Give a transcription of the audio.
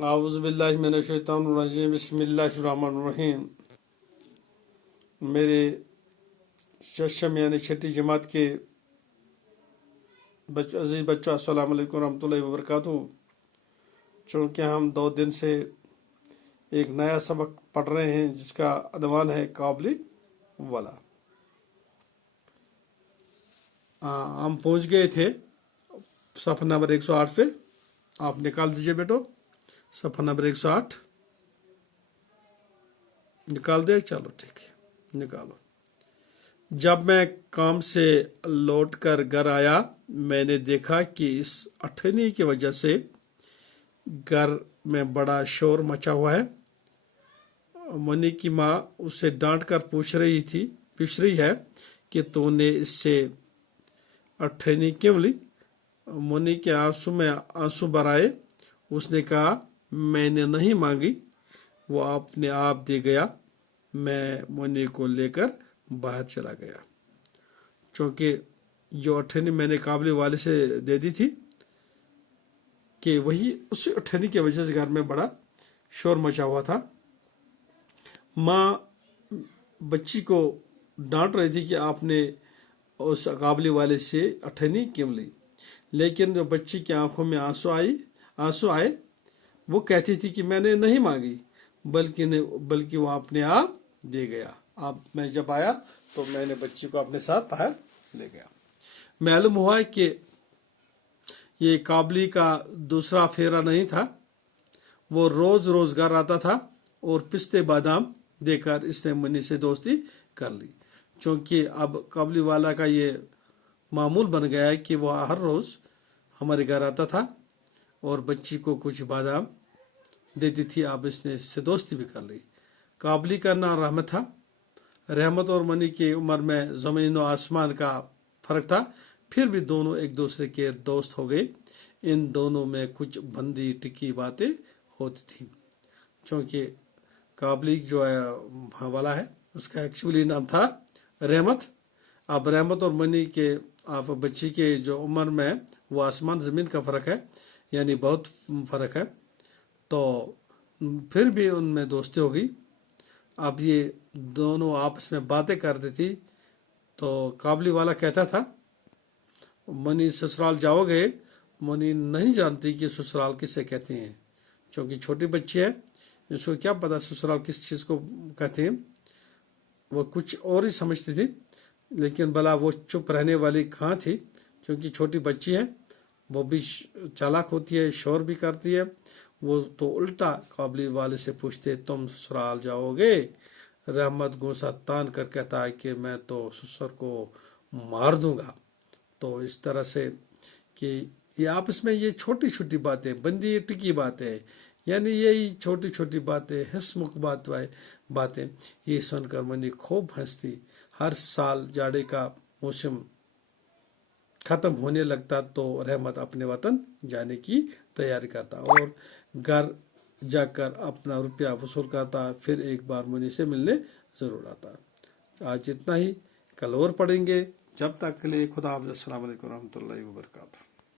اعوذ باللہ من الشیطان الرجیم بسم اللہ الرحمن الرحیم۔ میرے ششم یعنی چھٹی جماعت کے عزیز بچوں، السلام علیکم ورحمۃ اللہ وبرکاتہ۔ چونکہ ہم 2 دن سے ایک نیا سبق پڑھ رہے ہیں جس کا عنوان ہے قابلی والا۔ ہم پہنچ گئے تھے صفحہ نمبر 108 پہ۔ آپ نکال دیجئے بیٹو، صفحہ نمبر 108 نکال دے۔ چلو ٹھیک ہے، نکالو۔ جب میں کام سے لوٹ کر گھر آیا، میں نے دیکھا کہ اس اٹھنی کی وجہ سے گھر میں بڑا شور مچا ہوا ہے۔ منی کی ماں اسے ڈانٹ کر پوچھ رہی ہے کہ تو نے اس سے اٹھنی کیوں لی؟ منی کے آنسو میں آنسو برائے اس نے کہا، میں نے نہیں مانگی، وہ اپنے آپ دے گیا۔ میں منی کو لے کر باہر چلا گیا۔ چونکہ جو اٹھنی میں نے قابلی والے سے دے دی تھی کہ وہی اسی اٹھنی کی وجہ سے گھر میں بڑا شور مچا ہوا تھا۔ ماں بچی کو ڈانٹ رہی تھی کہ آپ نے اس قابلی والے سے اٹھنی کیوں لی، لیکن جو بچی کی آنکھوں میں آنسو آئے وہ کہتی تھی کہ میں نے نہیں مانگی، بلکہ وہ اپنے آپ دے گیا۔ اب میں جب آیا تو میں نے بچی کو اپنے ساتھ باہر لے گیا۔ معلوم ہوا کہ یہ قابلی کا دوسرا پھیرا نہیں تھا۔ وہ روز گھر آتا تھا اور پستے بادام دے کر اس نے منی سے دوستی کر لی۔ چونکہ اب قابلی والا کا یہ معمول بن گیا ہے کہ وہ ہر روز ہمارے گھر آتا تھا اور بچی کو کچھ بادام دیتی تھی۔ اب اس نے اس سے دوستی بھی کر لی۔ قابلی کا نام رحمت تھا۔ رحمت اور منی کی عمر میں زمین و آسمان کا فرق تھا، پھر بھی دونوں ایک دوسرے کے دوست ہو گئے۔ ان دونوں میں کچھ بندی ٹکی باتیں ہوتی تھیں۔ چونکہ قابلی جو والا ہے اس کا ایکچولی نام تھا رحمت۔ اب رحمت اور منی کے بچی کے جو عمر میں وہ آسمان زمین کا فرق ہے، یعنی بہت فرق ہے، تو پھر بھی ان میں دوستی ہو گئی۔ اب یہ دونوں آپس میں باتیں کرتی تھی تو قابلی والا کہتا تھا، منی سسرال جاؤ گے؟ منی نہیں جانتی کہ سسرال کسے کہتے ہیں، چونکہ چھوٹی بچی ہے، اس کو کیا پتا سسرال کس چیز کو کہتے ہیں۔ وہ کچھ اور ہی سمجھتی تھی، لیکن بلا وہ چپ رہنے والی کہاں تھی، چونکہ چھوٹی بچی ہے، وہ بھی چالاک ہوتی ہے، شور بھی کرتی ہے۔ وہ تو الٹا قابلی والے سے پوچھتے، تم سسرال جاؤ گے؟ رحمت گوسا تان کر کہتا ہے کہ میں تو سسر کو مار دوں گا۔ تو اس طرح سے کہ یہ آپس میں یہ چھوٹی باتیں، بندی ٹکی باتیں، یعنی یہی چھوٹی باتیں، ہنسمکھ باتیں، یہ سن کر منی خوب ہنستی۔ ہر سال جاڑے کا موسم ختم ہونے لگتا تو رحمت اپنے وطن جانے کی تیاری کرتا اور گھر جا کر اپنا روپیہ وصول کرتا، پھر ایک بار منی سے ملنے ضرور آتا۔ آج اتنا ہی، کل اور پڑھیں گے۔ جب تک کے لیے خدا حافظ، السلام علیکم ورحمۃ اللہ وبرکاتہ۔